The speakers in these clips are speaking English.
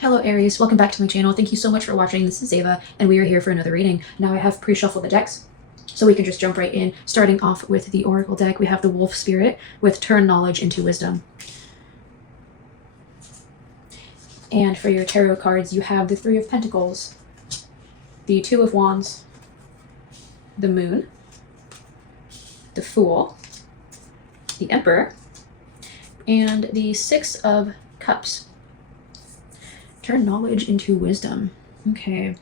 Hello Aries, welcome back to my channel. Thank you so much for watching. This is Ava, and we are here for another reading. Now I have pre-shuffled the decks, so we can just jump right in. Starting off with the Oracle deck, we have the Wolf Spirit with Turn Knowledge into Wisdom. And for your tarot cards, you have the Three of Pentacles, the Two of Wands, the Moon, the Fool, the Emperor, and the Six of Cups. Turn knowledge into wisdom. Okay.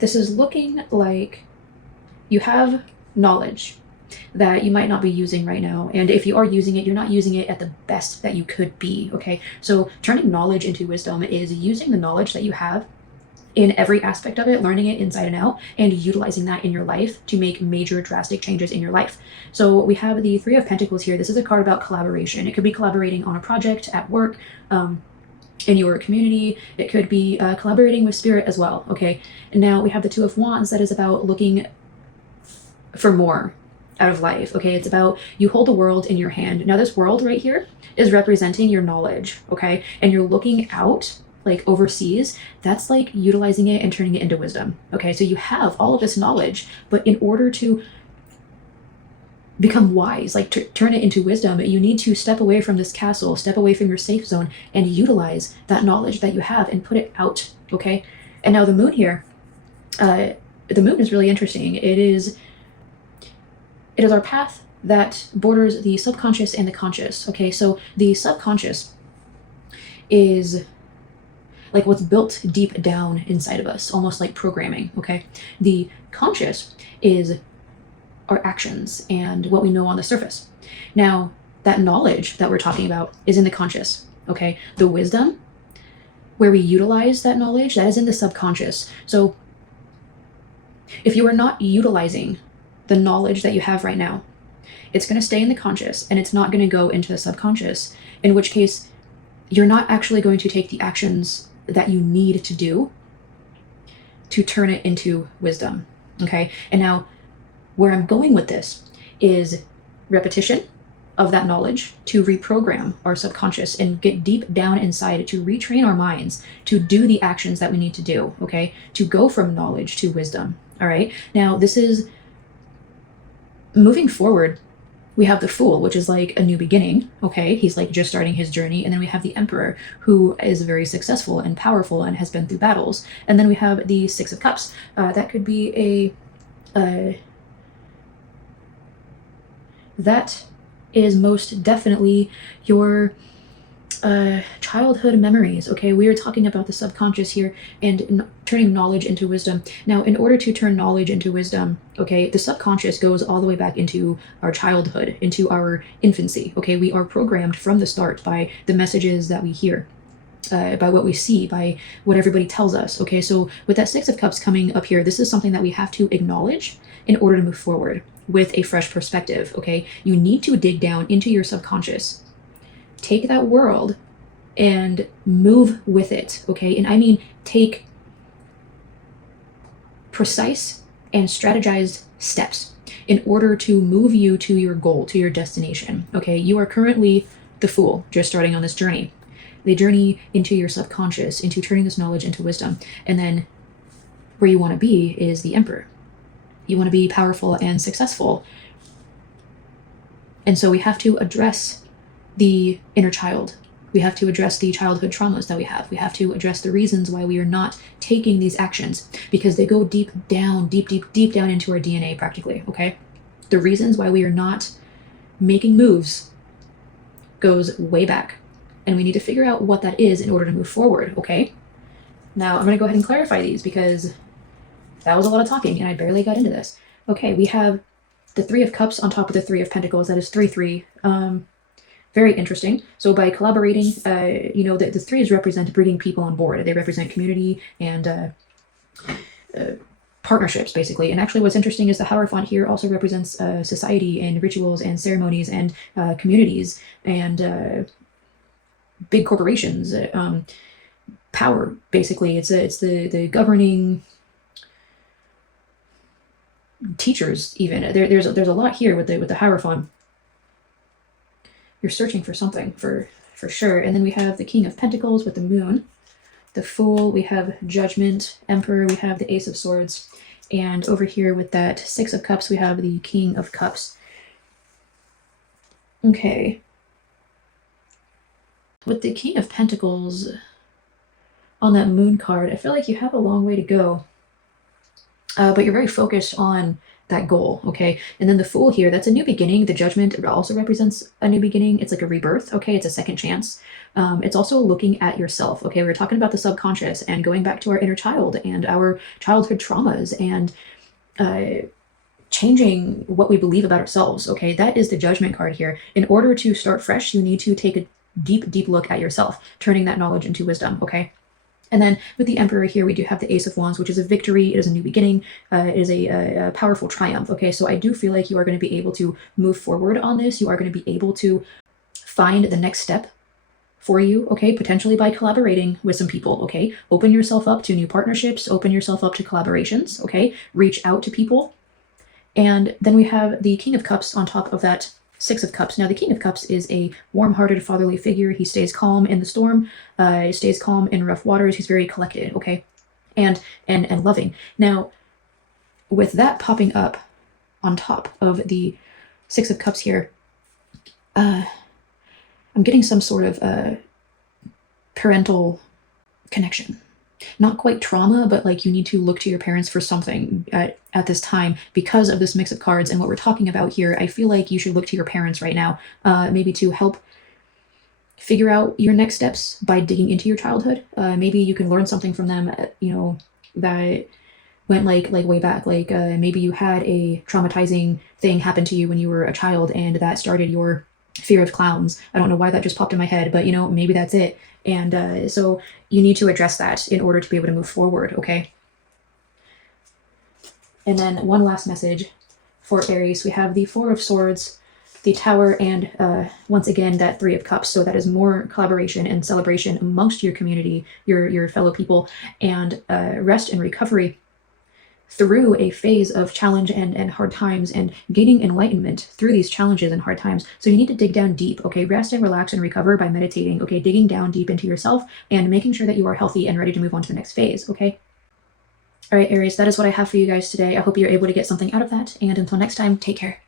This is looking like you have knowledge that you might not be using right now. And if you are using it, you're not using it at the best that you could be. Okay. So turning knowledge into wisdom is using the knowledge that you have in every aspect of it, learning it inside and out, and utilizing that in your life to make major drastic changes in your life. So we have the Three of Pentacles here. This is a card about collaboration. It could be collaborating on a project at work, in your community. It could be collaborating with spirit as well. Okay. And now we have the Two of Wands that is about looking for more out of life. Okay. It's about you hold the world in your hand. Now this world right here is representing your knowledge. Okay. And you're looking out like overseas. That's like utilizing it and turning it into wisdom. Okay. So you have all of this knowledge, but in order to become wise, like turn it into wisdom, you need to step away from this castle, step away from your safe zone, and utilize that knowledge that you have and put it out. Okay. And now the moon here, the moon is really interesting. It is our path that borders the subconscious and the conscious. Okay. So the subconscious is like what's built deep down inside of us, almost like programming. Okay. The conscious is our actions and what we know on the surface. Now, that knowledge that we're talking about is in the conscious. Okay. The wisdom, where we utilize that knowledge, that is in the subconscious. So if you are not utilizing the knowledge that you have right now, it's going to stay in the conscious and it's not going to go into the subconscious, in which case you're not actually going to take the actions that you need to do to turn it into wisdom. Okay. And now where I'm going with this is repetition of that knowledge to reprogram our subconscious and get deep down inside to retrain our minds to do the actions that we need to do. Okay. To go from knowledge to wisdom. All right. Now this is moving forward. We have the Fool, which is like a new beginning. Okay. He's like just starting his journey. And then we have the Emperor, who is very successful and powerful and has been through battles. And then we have the Six of Cups. That could be that is most definitely your childhood memories. Okay, we are talking about the subconscious here and turning knowledge into wisdom. Now, in order to turn knowledge into wisdom, okay, the subconscious goes all the way back into our childhood, into our infancy. Okay, we are programmed from the start by the messages that we hear, by what we see, by what everybody tells us. Okay, so with that Six of Cups coming up here, this is something that we have to acknowledge in order to move forward with a fresh perspective. Okay, you need to dig down into your subconscious, take that world and move with it. Okay, and I mean take precise and strategized steps in order to move you to your goal, to your destination. Okay, you are currently the Fool, just starting on this journey. The journey into your subconscious, into turning this knowledge into wisdom. And then where you want to be is the Emperor. You want to be powerful and successful. And so we have to address the inner child. We have to address the childhood traumas that we have. We have to address the reasons why we are not taking these actions, because they go deep down into our DNA practically. Okay. The reasons why we are not making moves goes way back. And we need to figure out what that is in order to move forward. Okay. Now I'm going to go ahead and clarify these because that was a lot of talking and I barely got into this. Okay. We have the Three of Cups on top of the Three of Pentacles. That is 3-3. Very interesting. So by collaborating, the threes represent bringing people on board. They represent community and partnerships, basically. And actually what's interesting is the Hierophant here also represents society and rituals and ceremonies and communities and big corporations, power, basically. It's the governing teachers even. There's a lot here with the Hierophant. You're searching for something for sure. And then we have the King of Pentacles with the Moon, the Fool, we have Judgment, Emperor, we have the Ace of Swords, and over here with that Six of Cups, we have the King of Cups. Okay. With the King of Pentacles on that Moon card, I feel like you have a long way to go. But you're very focused on that goal, okay? And then the Fool here, that's a new beginning. The Judgment also represents a new beginning. It's like a rebirth, okay? It's a second chance. It's also looking at yourself, okay? We're talking about the subconscious and going back to our inner child and our childhood traumas and changing what we believe about ourselves, okay? That is the Judgment card here. In order to start fresh, you need to take a deep look at yourself, turning that knowledge into wisdom, okay? And then with the Emperor here, we do have the Ace of Wands, which is a victory. It is a new beginning. It is a powerful triumph. Okay, so I do feel like you are going to be able to move forward on this. You are going to be able to find the next step for you, okay, potentially by collaborating with some people, okay? Open yourself up to new partnerships. Open yourself up to collaborations, okay? Reach out to people. And then we have the King of Cups on top of that Six of Cups. Now, the King of Cups is a warm-hearted, fatherly figure. He stays calm in the storm. He stays calm in rough waters. He's very collected, okay, and loving. Now, with that popping up on top of the Six of Cups here, I'm getting some sort of parental connection. Not quite trauma, but like you need to look to your parents for something at this time because of this mix of cards and what we're talking about here. I feel like you should look to your parents right now, maybe to help figure out your next steps by digging into your childhood. Maybe you can learn something from them, you know, that went like way back. Like maybe you had a traumatizing thing happen to you when you were a child and that started your fear of clowns. I don't know why that just popped in my head, but you know, maybe that's it. And so you need to address that in order to be able to move forward, okay? And then one last message for Aries. We have the Four of Swords, the Tower, and once again, that Three of Cups. So that is more collaboration and celebration amongst your community, your fellow people, and rest and recovery through a phase of challenge and hard times and gaining enlightenment through these challenges and hard times. So you need to dig down deep, okay? Rest and relax and recover by meditating, okay? Digging down deep into yourself and making sure that you are healthy and ready to move on to the next phase, okay? All right, Aries, that is what I have for you guys today. I hope you're able to get something out of that. And until next time, take care.